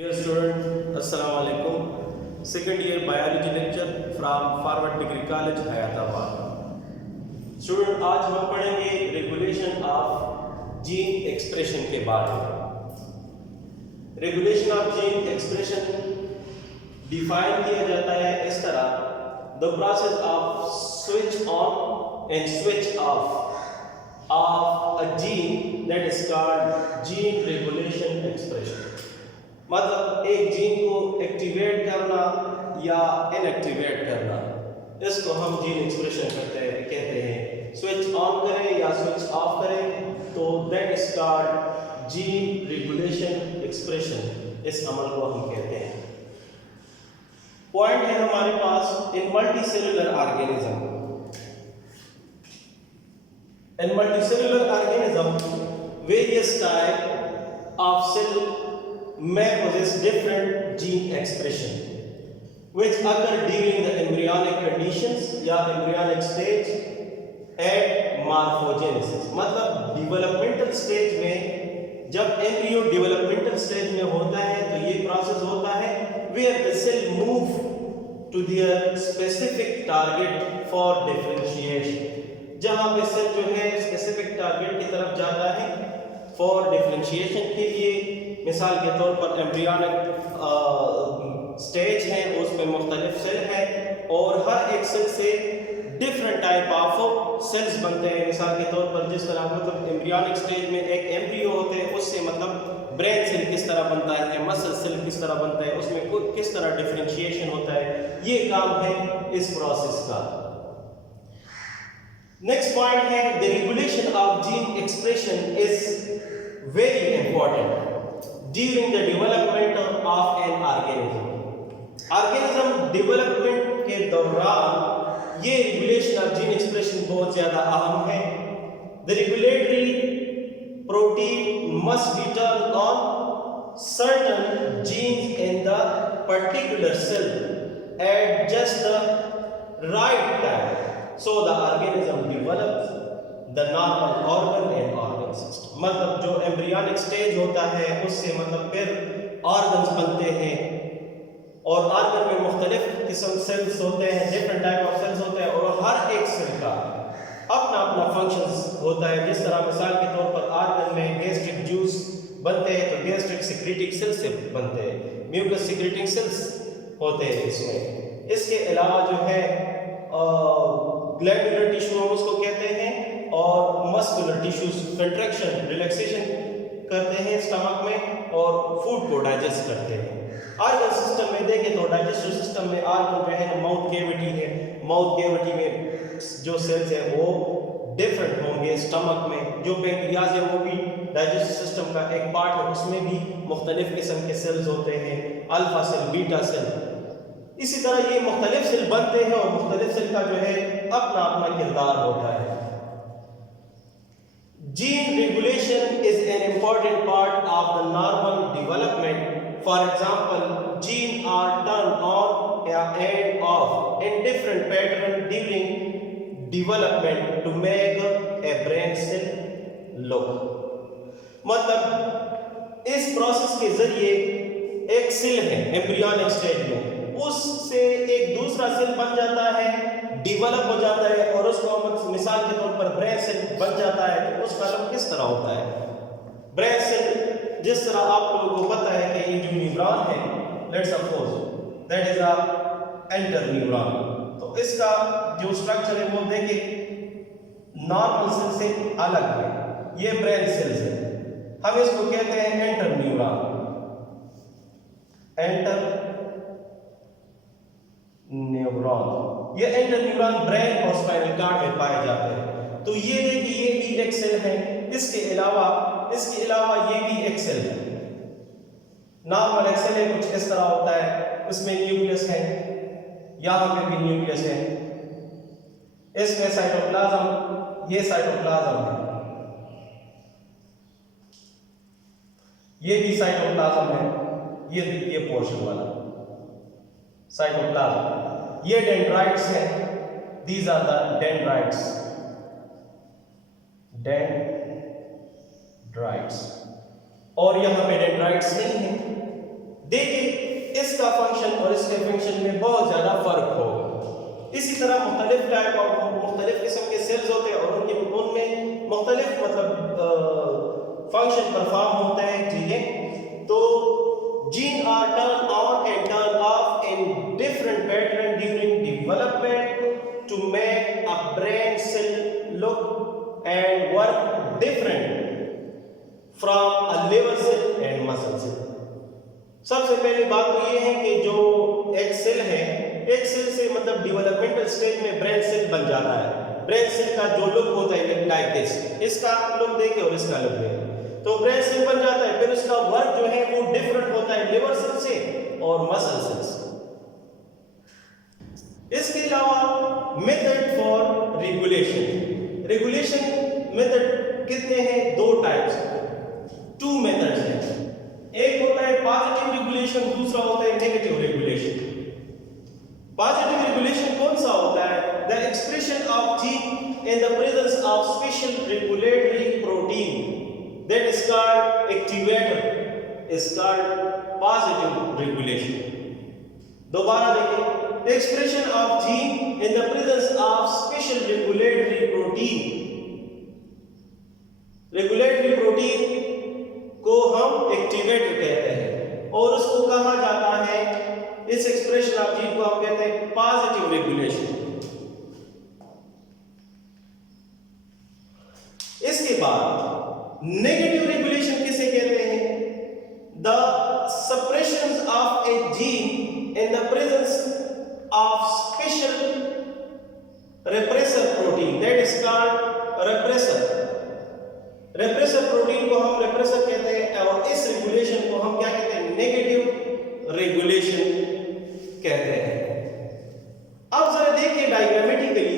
Dear student, Assalamu alaikum. Second year biology lecture from Forward Degree College, Hyderabad. Student, आज हम पढ़ेंगे regulation of gene expression के बारे में। Regulation of gene expression define किया जाता है इस तरह: the process off switch on and switch of a gene that is called gene regulation expression. मतलब एक जीन को एक्टिवेट करना या इनएक्टिवेट करना, इसको हम जीन एक्सप्रेशन कहते हैं। स्विच ऑन करें या स्विच ऑफ करें तो that is called gene regulation expression. इस अमल को हम कहते हैं। पॉइंट है हमारे पास in multicellular organism. In multicellular organism various type of cell may possess different gene expression which occur during the embryonic conditions या embryonic stage at morphogenesis। मतलब developmental stage में, जब embryo developmental stage में होता है तो ये process होता है where the cell move to their specific target for differentiation। जहाँ पे सेल जो है specific target की तरफ जाता है for differentiation के लिए। मिसाल के तौर पर एम्ब्रियनिक स्टेज है, उसमें मुख्तलिफ सेल है और हर एक सेल से डिफरेंट टाइप ऑफ सेल्स बनते हैं। मिसाल के तौर पर जिस तरह मतलब एम्ब्रियनिक स्टेज में एक एम्ब्रियो होते हैं, उससे मतलब ब्रेन सेल किस तरह बनता है, मसल सेल किस तरह बनता है, उसमें किस तरह डिफरेंशिएशन होता है, ये काम है इस प्रोसेस का। नेक्स्ट पॉइंट है the regulation of gene expression is very important during the development of an organism. Organism development के दौरान ये रेगुलेशन ऑफ जीन एक्सप्रेशन बहुत ज्यादा अहम है। The regulatory protein must be turn on certain genes in the particular cell at just the right time so the organism develops the normal organ and organ system. मतलब जो embryonic stage होता है उससे मतलब फिर ऑर्गन्स बनते हैं और ऑर्गन में मुख्तलिफ किस्म सेल्स होते हैं, डिफरेंट टाइप ऑफ सेल्स होते हैं और हर एक सेल का अपना अपना फंक्शंस होता है। जिस तरह मिसाल के तौर पर ऑर्गन में गैस्ट्रिक जूस बनते हैं तो गैस्ट्रिक सिक्रीटिंग सेल्स से बनते हैं, म्यूकस सिक्रीटिंग सेल्स होते हैं इसमें। इसके अलावा जो है ग्लैंडुलर टिश्यू हम उसको कहते हैं और मस्कुलर टिश्यूज कंट्रैक्शन रिलैक्सेशन करते हैं स्टमक में और फूड को डाइजेस्ट करते हैं। ऑर्गन सिस्टम में देखें तो डाइजेस्टिव सिस्टम में ऑर्गन जो है माउथ कैविटी है, माउथ कैविटी में जो सेल्स है वो डिफरेंट होंगे। स्टमक में जो पैंक्रियाज है वो भी डाइजेस्टिव सिस्टम का एक पार्ट है, उसमें भी मुख्तलिफ किस्म के सेल्स होते हैं, अल्फा सेल, बीटा सेल। इसी तरह ये मुख्तलिफ सेल बनते हैं और मुख्तलिफ सेल का जो है अपना अपना किरदार होता है। Gene regulation is an important part of the normal development. For example, genes are turned on and off in different patterns during development to make a brain cell look. मतलब इस प्रोसेस के जरिए एक सेल है embryonic stage में, उससे एक दूसरा सेल बन जाता है, डेवलप हो जाता है और उसको हम मिसाल के तौर पर ब्रेन सेल बन जाता है। तो उसका नाम किस तरह होता है? ब्रेन सेल जिस तरह आप लोगों को पता है कि ये जो न्यूरॉन है, let's suppose that is a enter neuron, तो इसका जो स्ट्रक्चर है वो देखिए नॉर्मल सेल से अलग है। ये ब्रेन सेल्स है, हम इसको कहते हैं एंटर न्यूरॉन। एंटर न्यूरॉन, ये एंटर न्यूरॉन ब्रेन और स्पाइनल कॉर्ड में पाए जाते हैं। तो ये देखिए ये भी एक सेल है। इसके अलावा ये भी एक सेल है। नॉर्मल एक सेल है, कुछ इस तरह होता है, उसमें न्यूक्लियस है, यहां पे भी न्यूक्लियस है, इसमें साइटोप्लाज्म, ये साइटोप्लाज्म है, ये भी साइटोप्लाज्म है, ये पोर्शन वाला साइटोप्लाज्म। ये डेंड्राइट्स हैं, these are the dendrites, dendrites. और यहाँ पे डेंड्राइट्स नहीं है, दे इसका फंक्शन और इसके फंक्शन में बहुत ज़्यादा फर्क होगा। इसी तरह मुख्तलिफ टाइप और मुख्तलिफ किस्म के सेल्स होते हैं और उनमें मुख्तलिफ फंक्शन परफॉर्म होते हैं, ठीक है। तो gene are turn on and turn off in different pattern during development to make a brain cell look and work different from a liver cell and muscle cell. सबसे पहली बात तो ये है कि जो एक सेल है, एक सेल से मतलब डेवलपमेंटल स्टेज में ब्रेन सेल बन जाता है। ब्रेन सेल का जो लुक होता है लाइक दिस, इसका लुक देखे और इसका लुक देखे, तो ब्रेन सेल बन जाता है। फिर उसका वर्क जो है वो डिफरेंट होता है लिवर सेल से और मसल सेल से। इसके अलावा method for regulation, regulation method कितने हैं? दो टाइप्स, टू मेथड्स हैं। एक होता है पॉजिटिव रेगुलेशन, दूसरा होता है नेगेटिव रेगुलेशन। पॉजिटिव रेगुलेशन कौन सा होता है? The expression of gene in the presence of special regulatory protein that is called activator is called positive regulation. दोबारा देखिए, expression of gene in the presence of special regulatory protein. Regulatory protein को हम activator कहते हैं और उसको कहा जाता है, इस एक्सप्रेशन ऑफ जीन को हम कहते हैं पॉजिटिव रेगुलेशन। इसके बाद नेगेटिव रेगुलेशन किसे कहते हैं? The suppression of A gene in the presence of special repressor protein, that is called repressor. Repressor protein को हम रेप्रेसर कहते हैं और इस रेगुलेशन को हम क्या कहते हैं? नेगेटिव रेगुलेशन कहते हैं। अब जरा देखिए डायग्रामेटिकली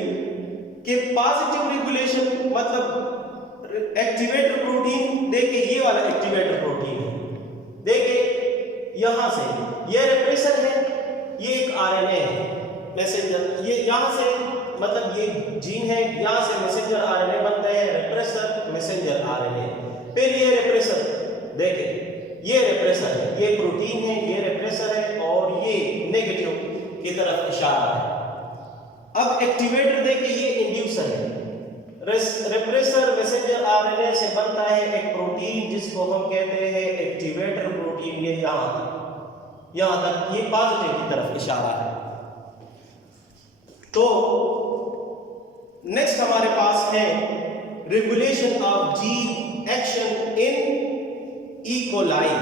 कि पॉजिटिव रेगुलेशन मतलब एक्टिवेटर प्रोटीन, देखिए ये वाला एक्टिवेटर प्रोटीन है, देखिए यहां से ये रेप्रेसर है, ये एक आरएनए है मैसेंजर, ये यहां से मतलब ये जीन है, यहां से मैसेंजर आरएनए बनता है, रेप्रेसर मैसेंजर आरएनए। फिर ये रेप्रेसर, देखिए ये रेप्रेसर है, ये प्रोटीन है, ये रेप्रेसर है और ये नेगेटिव की तरफ इशारा है। अब एक्टिवेटर देखिए ये इंड्यूसर है, रेप्रेसर मैसेंजर आरएनए से बनता है एक प्रोटीन जिसको हम कहते हैं एक्टिवेटर प्रोटीन। ये यहां तक ये पॉजिटिव की तरफ इशारा है। तो नेक्स्ट हमारे पास है regulation of gene action in E coli.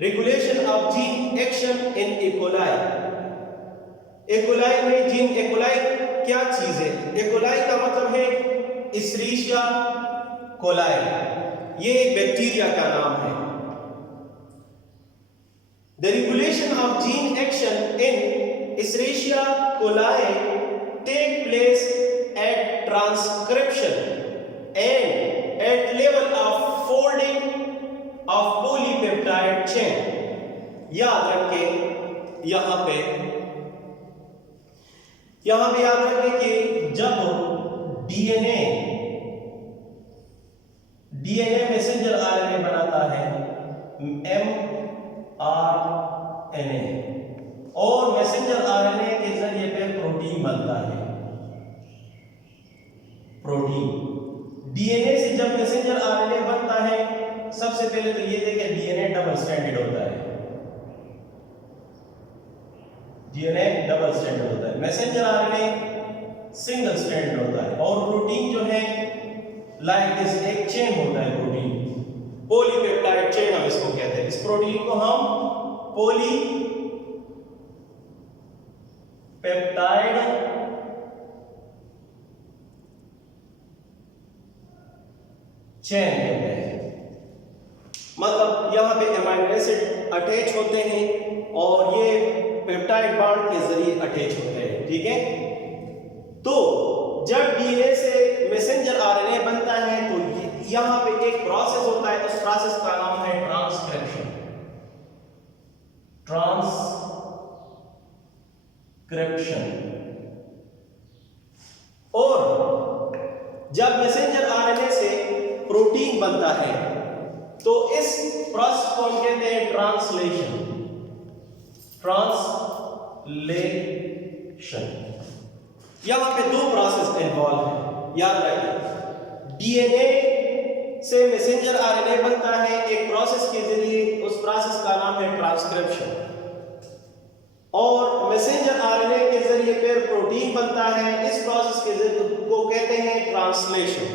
Regulation of gene action in E coli. E coli में जीन, एकोलाई क्या चीज है? एकोलाई का मतलब है इस्रीशिया कोलाई, ये एक बैक्टीरिया का नाम है। The regulation of gene action in Escherichia coli take place at transcription and at level of folding of polypeptide chain. याद रखें यहां पे याद रखें कि जब डीएनए मैसेंजर आरएनए बनाता है mRNA और मैसेंजर आरएनए के जरिए पे प्रोटीन बनता है। प्रोटीन डीएनए से जब मैसेंजर आरएनए बनता है, सबसे पहले तो ये देखिए डीएनए डबल स्ट्रैंडेड होता है, डीएनए डबल स्ट्रैंडेड होता है, मैसेंजर आरएनए सिंगल स्ट्रैंडेड होता है और प्रोटीन जो है लाइक दिस एक चेन होता है, प्रोटीन पॉलीपेप्टाइड चेन हम इसको कहते हैं। इस प्रोटीन को हम पॉलीपेप्टाइड चेन कहते हैं। मतलब यहां पे अमीनो एसिड अटैच होते हैं और ये पेप्टाइड बॉन्ड के जरिए अटैच होते हैं, ठीक है। तो जब डीएनए से मैसेंजर आरएनए बनता है तो यहां पे एक प्रोसेस होता है, उस प्रोसेस का नाम है ट्रांसक्रिप्शन। और जब मैसेंजर आरएनए से प्रोटीन बनता है तो इस प्रोसेस को हम कहते हैं ट्रांसलेशन। ट्रांसलेशन। यहां पे दो प्रोसेस इन्वॉल्व है, याद रखिए। डीएनए से मैसेंजर आरएनए बनता है एक प्रोसेस के जरिए, उस प्रोसेस का नाम है ट्रांसक्रिप्शन। और मैसेंजर आरएनए के जरिए फिर प्रोटीन बनता है, इस प्रोसेस के जरिए को कहते हैं ट्रांसलेशन।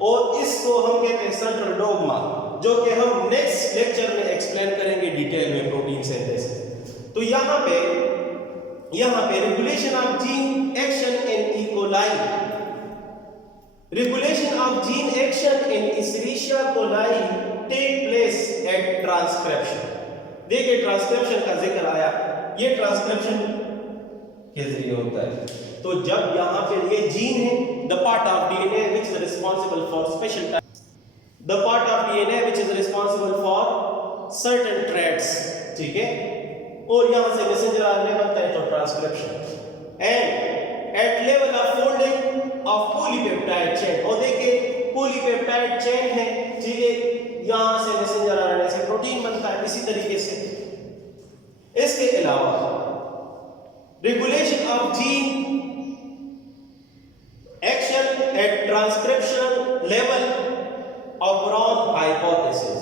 और इसको हम कहते हैं सेंट्रल डोग्मा, जो कि हम नेक्स्ट लेक्चर में एक्सप्लेन करेंगे डिटेल में, प्रोटीन सिंथेसिस। तो यहां पे regulation of gene action in E coli, regulation of gene action in Escherichia coli take place at transcription. देखिए ट्रांसक्रिप्शन का जिक्र आया, ये ट्रांसक्रिप्शन के जरिए होता है। तो जब यहां पे ये जीन है, the part of DNA which is responsible for special type, the part of DNA which is responsible for certain traits, ठीक है। और यहां से मैसेंजर आरएनए बनता है, तो transcription. And at level of folding of polypeptide chain, और देखिए पॉलीपेप्टाइड चेन है, ठीक है, यहां से मैसेंजर आरएनए से प्रोटीन बनता है, इसी तरीके से। इसके अलावा regulation of gene action at transcription level of brown hypothesis,